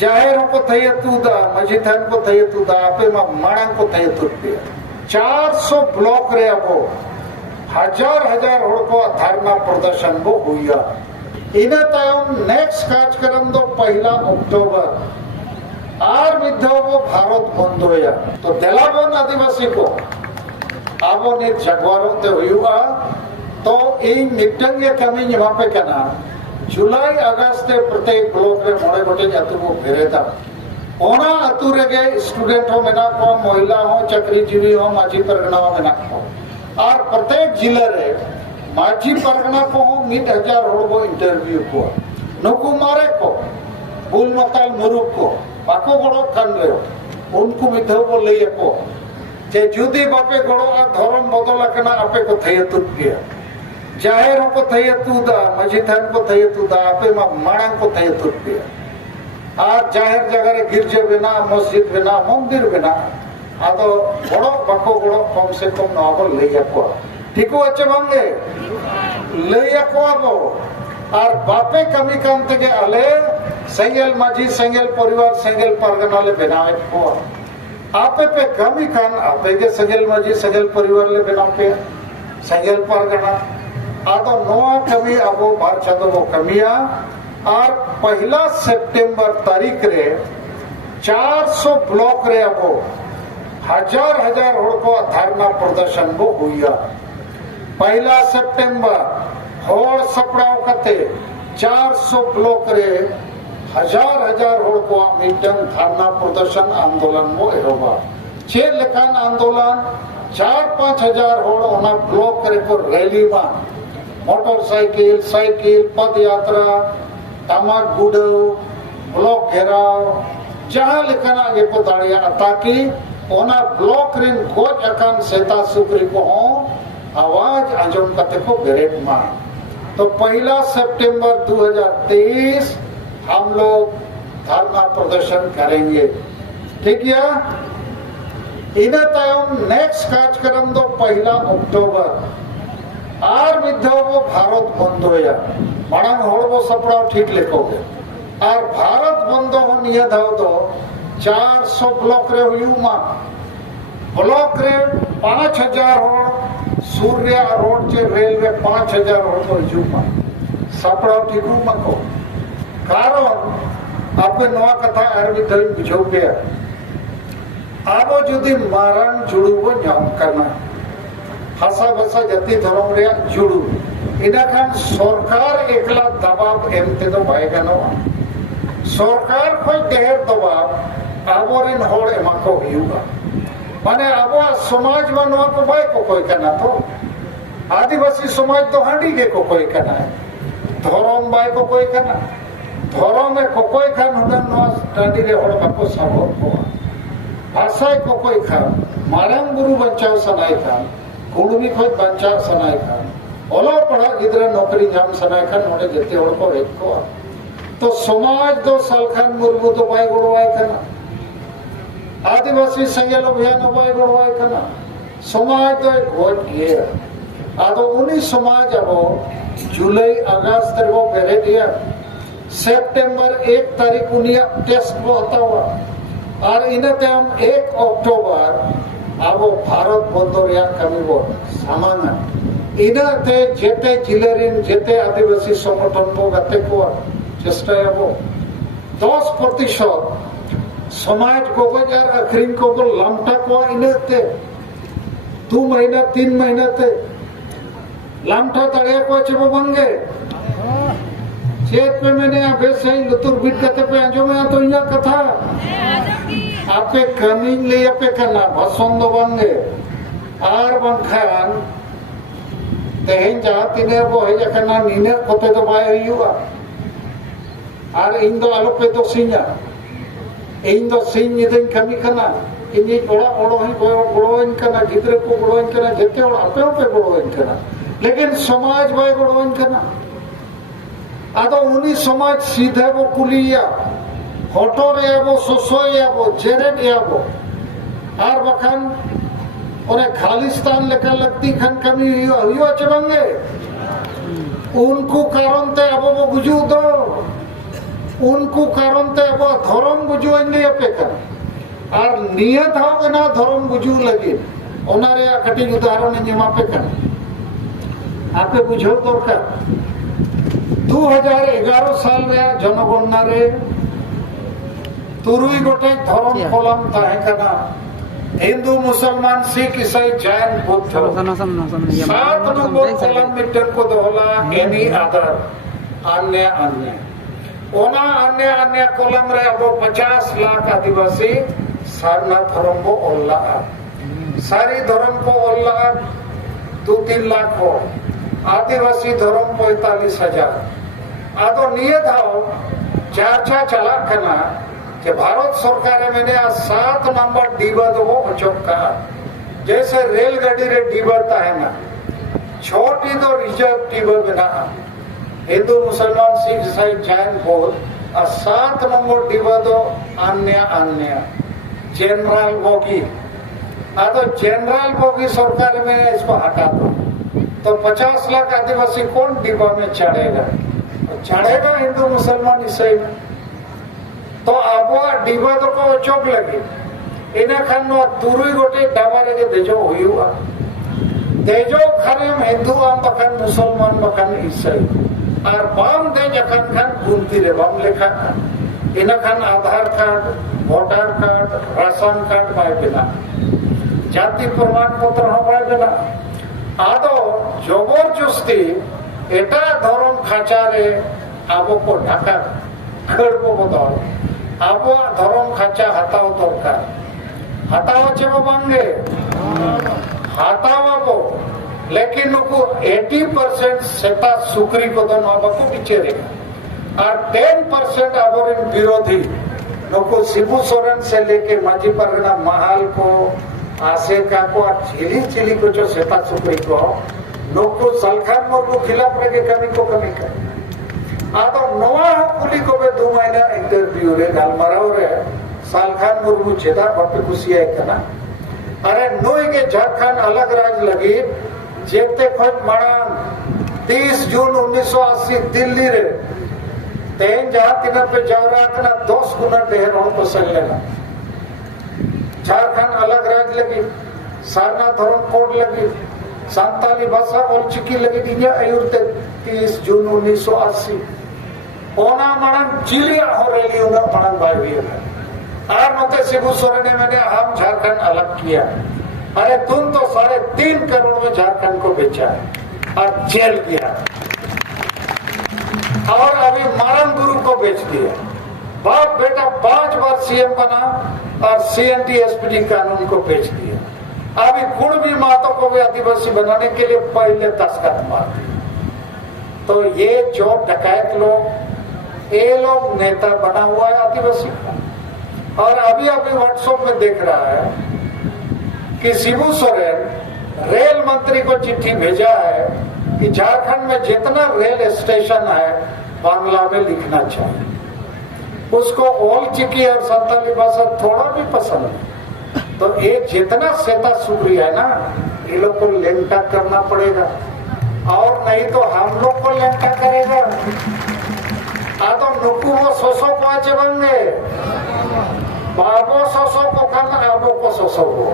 जाहिर को थई तुदा मजी थान को थई तुदा आपे मांग को थई तुदे 400 ब्लॉक रे अबो हजार हजार होड़ को धरना प्रदर्शन को हुआ इना तायम नेक्स्ट कार्यक्रम दो 1 अक्टूबर आर मिद्धो वो भारत बंद होया तो देलाबन आदिवासी को आबो ने जगवारो ते हुआ तो इन मिटंग ये कमी यहाँ पे कना जुलाई अगस्त प्रत्येक ब्लॉक रे मोड़े गोटे अतु को भेरेता ओना अतु रे गे स्टूडेंट हो मेना को महिला हो चाकरीजीवी हो माझी परगना हो मेना को और प्रत्येक जिले रे माझी परगना को 1000 होड़बो इंटरव्यू को नुकु मारे को बुल मताल मुरुक को बाको गड़ो कान रे उनको मिधो को ले को जे जुदी बापे गड़ो आ धर्म बदल कना आपे को थई तुत गया जाहिर को थई तुदा मजी थान को थई तुदा आपे मांग को थई तुत गया और जाहिर जगह रे गिरजे बिना मस्जिद बिना मंदिर बिना आदो गड़ो बाको गड़ो कम से कम नावल ले को ठीक हो अच्छे बांगे ले को आबो और बापे कमी काम ते के आले सेंगल माझी सेंगल परिवार सेंगल परगना ले बनावे को आपे पे कमी कान आपे के सेंगल माझी सेंगल परिवार ले बनाव पे सेंगल परगना आदो नोआ कमी अबो बार चंदो वो कमिया और 1 सितंबर तारीख रे 400 ब्लॉक रे अबो हजार हजार होड़ को धरना प्रदर्शन को हुआ 1 सितंबर होड़ सपड़ाव कते 400 ब्लॉक रे हजार हजार होड़ को मीटिंग धरना प्रदर्शन आंदोलन वो होगा 6 लेखान आंदोलन 4-5 हजार होड़ ओना ब्लॉक रे को रैली में मोटरसाइकिल साइकिल पद यात्रा तमाक गुडो ब्लॉक घेराव जहां लेखाना ये को दाड़िया ताकि ओना ब्लॉक रिन गोज अकान सेता सुक्री को हो आवाज आंजोम कते को बेरेट मा तो 1 सितंबर 2023 हम लोग धरना प्रदर्शन करेंगे ठीक है इना तायम नेक्स्ट कार्यक्रम दो 1 अक्टूबर आर मिद्धो वो भारत बंद होया मांग होड़बो सपड़ाव ठीक लेकोगे और भारत बंद हो निया धाव दो 400 ब्लॉक रे हुयुमा ब्लॉक रे 5000 होड़ सूर्य रोड चे रेलवे 5000 होड़ को हुयुमा सपड़ाव ठीक मको कारण आपे नवा कथा आर मिद्धो बुझो गया आबो जुदी मारन जुड़ुबो नाम करना भाषा भाषा जाति धर्म रे जुड़ू इना खान सरकार एकला दबाव एमते तो भाई गनो सरकार कोई देर दबाव आबोरिन होड़ एमा को हुआ माने आबो समाज में नवा को भाई को कोई करना तो आदिवासी समाज तो हांडी के को कोई करना धर्म भाई को कोई करना धर्म में को कोई खान हुनन नवा टांडी रे होड़ बाको साबो को भाषा को कोई खान मारंग गुरु बचाव सनाई खान कुड़मी खोज बंचाव सनाई खान ओला पढ़ा गिदरा नौकरी जाम सनाई खान नोडे जते होड़ को एक को तो समाज दो सालखान मुर्मू तो बाय गुड़वाई करना आदिवासी संगल अभियान बाय गुड़वाई करना समाज तो एक वोट ये आदो उन्हीं समाज अब जुलाई अगस्त वो बेरे दिया सितंबर 1 तारीख उन्हीं टेस्ट को होता हुआ और इन्हें हम 1 अक्टूबर अब भारत बंदर या कमी वो सामान इनाते जेते जिलेरिन जेते आदिवासी संगठन को गते को चेष्टा वो 10% समाज को जार अखरीन को लमटा को इनाते 2 महीना 3 महीना ते लमटा तड़िया को चबो बंगे चेत पे मैंने अबे सही लुतुर बिट कते पे अंजो में तो इया कथा आपे कमी ले आपे करना भसंद बंगे आर बंखान तेहन जहाँ तिने वो है जकना नीने कोते तो बाय हुआ आर इन दो आलो पे तो सिंया इन दो सिंह निदन कमी करना इन्हीं बड़ा बड़ो ही बड़ो इन करना गिद्रे को बड़ो इन करना जेते और आपे पे बड़ो इन करना लेकिन समाज बाय बड़ो इन करना आदो उन्हीं समाज सीधे वो कुलिया फोटो रे वो सोसोया वो जेरेट या वो आर बखान उन्हें खालिस्तान लेकर लगती खन कमी हुई चबंगे उनको कारण ते अब वो बुझू दो उनको कारण ते अब धर्म बुझुएंगे अपेक्षा और नियत हो ना धर्म बुझू लगे ओनारे कटी उदाहरण जमा पे कर आपे बुझो दरकार 2011 साल रे जनगणना रे तुरुई गोटे धर्म कलम ताहे कना हिंदू मुसलमान सिख ईसाई जैन बौद्ध 7 नंबर कलम मिटन को दोहला एनी अदर अन्य अन्य ओना अन्य अन्य कलम रे अब 50 लाख आदिवासी सारना धर्म को ओल्ला सारी धर्म को ओल्ला 2-3 लाख हो आदिवासी धर्म 45,000 आदो नियत हो चर्चा चला करना कि भारत सरकार मैंने 7 नंबर डिबा दो चौका जैसे रेलगाड़ी रे डिबा है ना छोटी तो रिजर्व डिबा बना हिंदू मुसलमान सिख ईसाई जैन बौद्ध 7 नंबर डिबा दो अन्य अन्य जनरल बोगी तो जनरल बोगी सरकार में इसको हटा दो तो 50 लाख आदिवासी कौन डिब्बा में चढ़ेगा चढ़ेगा हिंदू मुसलमान ईसाई में तो अब डिब्बा तो को चौक लगे इन्हें खान तुरुई गोटे डाबा लगे देजो हुआ देजो खाने हिंदू आम बखान मुसलमान बखान ईसाई और बाम दे जखान खान गुनती रे बाम लेखा इन्हें खान Aadhaar card voter card ration card पाए बिना जाति प्रमाण पत्र हो पाए बिना आदो जबरदस्ती एटा धर्म खाचारे आबो को ढाका खड़ को बदल आबो धर्म खाचा हटाओ दरकार हटाओ चेबो बांगे हटाओ को लेकिन नुको 80% सेता सुकरी को दो नबा को पीछे रहेगा और 10% आबोरिन विरोधी नुको शिबू सोरेन से लेके माजी परगना महाल को आसेका को और चिली को जो सेता सुकरी को नुको सलखान मुर्मू खिलाफ रहे कमी को कमी कर आतो नवा पुली को बे 2 महीना इंटरव्यू रे गालमाराव रे सलखान मुर्मू चेदा बापे खुशिया कना अरे नोई के झारखंड अलग राज लगी जेते खोज मणान 30 जून 1980 दिल्ली रे तेन जहां तिना पे जावरा तना 10 गुना ढेर हो पसल लेना झारखंड अलग राज लगी सारना धर्म कोड लगी संताली भाषा और चिकी लगी दिया अयुर्ते 30 जून 1980 ओना मणन चिलिया हो रही उना मणन भाई और नोते शिबू सोरेन मैंने हम झारखंड अलग किया अरे तुम तो 3.5 करोड़ में झारखंड को बेचा है और जेल किया और अभी मारन गुरु को बेच दिया बाप बेटा 5 बार सीएम बना और सीएनटी एसपीडी कानून को बेच दिया अभी कुणबी मातों को भी आदिवासी बनाने के लिए पहले दस्तखत मार दिए तो ये जो डकैत लोग ये लोग नेता बना हुआ है आदिवासी का और अभी व्हाट्सएप में देख रहा है कि शिबू सोरेन रेल मंत्री को चिट्ठी भेजा है कि झारखंड में जितना रेल स्टेशन है बांग्ला में लिखना चाहिए उसको ओल चिकी और संताली भाषा थोड़ा भी पसंद है तो ये जितना सेता सुकरी है ना ये लोग को लेंटा करना पड़ेगा और नहीं तो हम लोग को लेंटा करेगा तो नुकू वो सोसो पाँच बंगे बाबो सोसो को खाना आबो को सोसो को